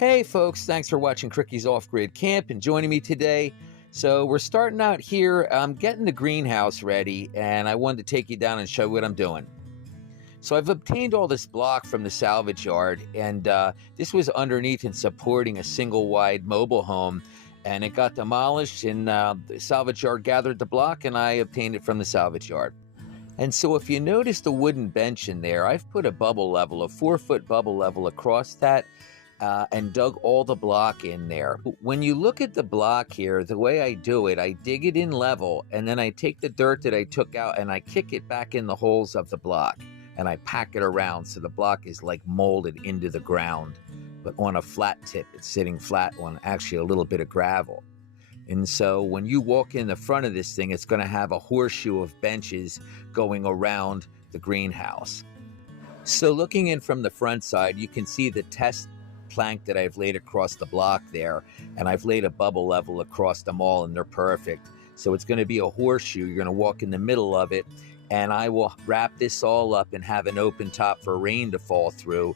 Hey folks, thanks for watching Cricky's Off-Grid Camp and joining me today. So we're starting out here. I'm getting the greenhouse ready and I wanted to take you down and show you what I'm doing. So I've obtained all this block from the salvage yard, and this was underneath and supporting a single wide mobile home, and it got demolished, and the salvage yard gathered the block and I obtained it from the salvage yard. And so if you notice the wooden bench in there, I've put a bubble level, a 4-foot bubble level across that, and dug all the block in there. When you look at the block here, the way I do it, I dig it in level, and then I take the dirt that I took out and I kick it back in the holes of the block, and I pack it around so the block is like molded into the ground, but on a flat tip. It's sitting flat on actually a little bit of gravel. And so when you walk in the front of this thing, it's going to have a horseshoe of benches going around the greenhouse. So looking in from the front side, you can see the test plank that I've laid across the block there, and I've laid a bubble level across them all, and they're perfect. So it's going to be a horseshoe. You're going to walk in the middle of it, and I will wrap this all up and have an open top for rain to fall through,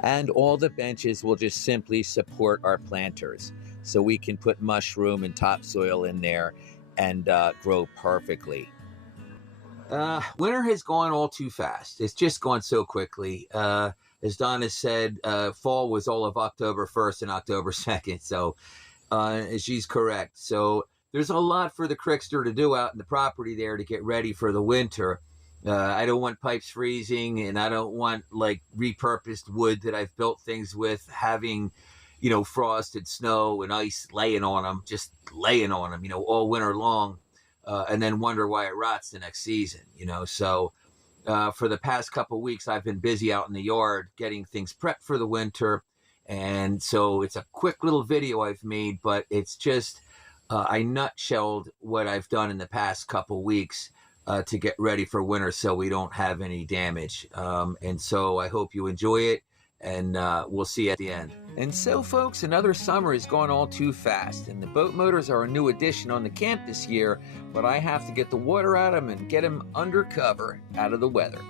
and all the benches will just simply support our planters, so we can put mushroom and topsoil in there and grow perfectly. Winter has gone all too fast. It's just gone so quickly. As Donna said, fall was all of October 1st and October 2nd, so she's correct. So there's a lot for the crickster to do out in the property there to get ready for the winter. I don't want pipes freezing, and I don't want like repurposed wood that I've built things with having, you know, frosted snow and ice laying on them, just laying on them, you know, all winter long, and then wonder why it rots the next season, you know. So for the past couple weeks, I've been busy out in the yard getting things prepped for the winter. And so it's a quick little video I've made, but it's just, I nutshelled what I've done in the past couple weeks to get ready for winter so we don't have any damage. And so I hope you enjoy it, and we'll see you at the end. And so folks, another summer is going all too fast, and the boat motors are a new addition on the camp this year, but I have to get the water out of them and get them under cover out of the weather.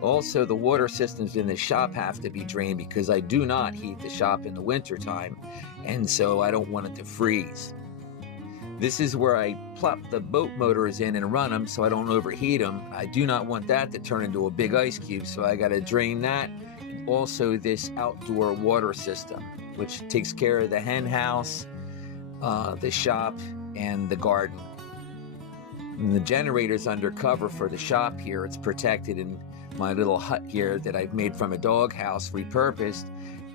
Also, the water systems in the shop have to be drained because I do not heat the shop in the winter time, and so I don't want it to freeze. This is where I plop the boat motors in and run them so I don't overheat them. I do not want that to turn into a big ice cube, so I got to drain that. Also this outdoor water system, which takes care of the hen house, the shop, and the garden. And the generator's undercover for the shop here. It's protected in my little hut here that I've made from a dog house, repurposed,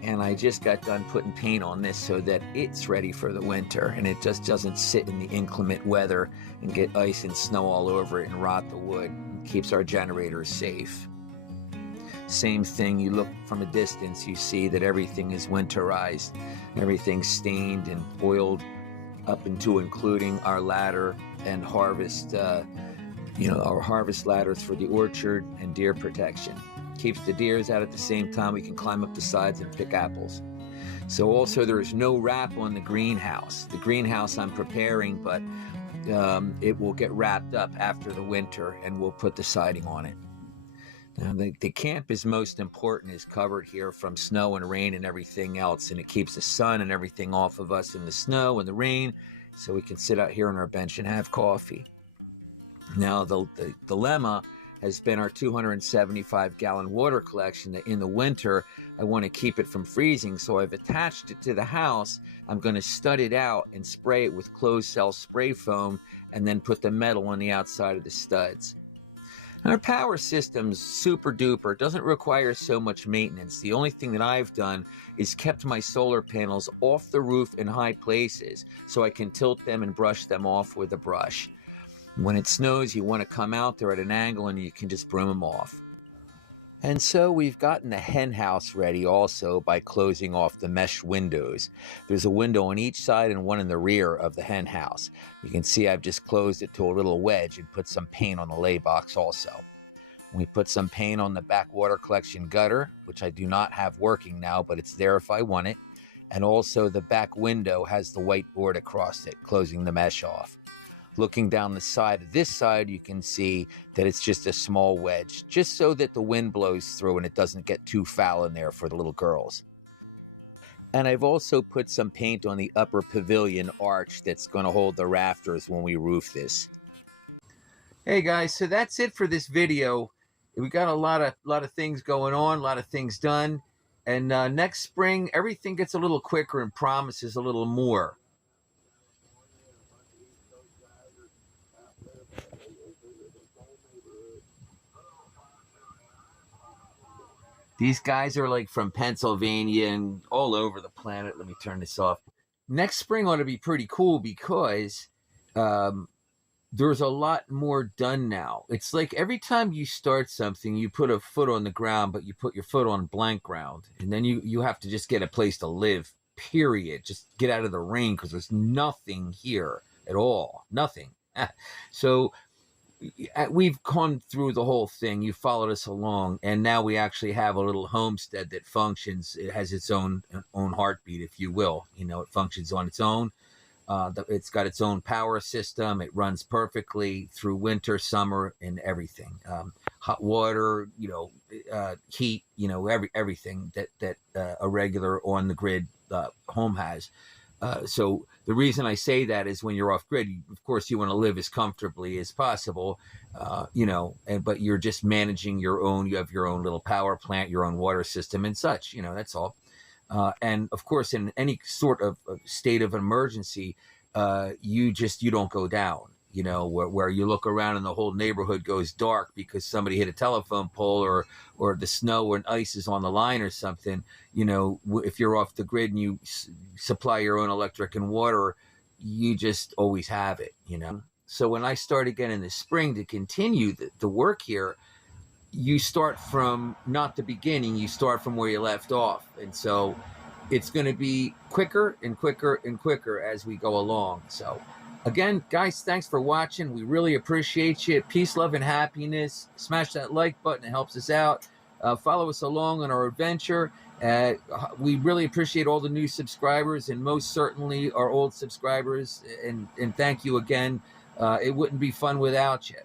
and I just got done putting paint on this so that it's ready for the winter, and it just doesn't sit in the inclement weather and get ice and snow all over it and rot the wood. It keeps our generators safe. Same thing, you look from a distance, you see that everything is winterized. Everything's stained and oiled up into including our ladder and harvest, our harvest ladders for the orchard and deer protection. Keeps the deers out at the same time we can climb up the sides and pick apples. So also there is no wrap on the greenhouse. The greenhouse I'm preparing, but it will get wrapped up after the winter and we'll put the siding on it. Now, the camp is most important, is covered here from snow and rain and everything else, and it keeps the sun and everything off of us in the snow and the rain, so we can sit out here on our bench and have coffee. Now, the dilemma has been our 275-gallon water collection that in the winter, I want to keep it from freezing, so I've attached it to the house. I'm going to stud it out and spray it with closed-cell spray foam, and then put the metal on the outside of the studs. Our power system's super duper, doesn't require so much maintenance. The only thing that I've done is kept my solar panels off the roof in high places so I can tilt them and brush them off with a brush. When it snows, you want to come out there at an angle and you can just broom them off. And so we've gotten the hen house ready also by closing off the mesh windows. There's a window on each side and one in the rear of the hen house. You can see I've just closed it to a little wedge and put some paint on the lay box also. We put some paint on the back water collection gutter, which I do not have working now, but it's there if I want it. And also the back window has the white board across it, closing the mesh off. Looking down the side of this side, you can see that it's just a small wedge, just so that the wind blows through and it doesn't get too foul in there for the little girls. And I've also put some paint on the upper pavilion arch that's going to hold the rafters when we roof this. Hey guys, so that's it for this video. We got a lot of things going on, a lot of things done, and next spring everything gets a little quicker and promises a little more. These guys are like from Pennsylvania and all over the planet. Let me turn this off. Next spring ought to be pretty cool because there's a lot more done now. It's like every time you start something, you put a foot on the ground, but you put your foot on blank ground. And then you have to just get a place to live, period. Just get out of the rain because there's nothing here at all. Nothing. So we've gone through the whole thing. You followed us along, and now we actually have a little homestead that functions. It has its own heartbeat, if you will. You know, it functions on its own. It's got its own power system. It runs perfectly through winter, summer, and everything. Hot water, heat, everything that a regular on the grid home has. So the reason I say that is when you're off grid, of course, you want to live as comfortably as possible, but you're just managing your own. You have your own little power plant, your own water system, and such. That's all. And of course, in any sort of state of emergency, you don't go down. Where you look around and the whole neighborhood goes dark because somebody hit a telephone pole or the snow or ice is on the line or something. If you're off the grid and you supply your own electric and water, you just always have it. So when I start again in the spring to continue the work here, you start from not the beginning, you start from where you left off. And so it's going to be quicker and quicker and quicker as we go along. So again, guys, thanks for watching. We really appreciate you. Peace, love, and happiness. Smash that like button. It helps us out. Follow us along on our adventure. We really appreciate all the new subscribers and most certainly our old subscribers. And thank you again. It wouldn't be fun without you.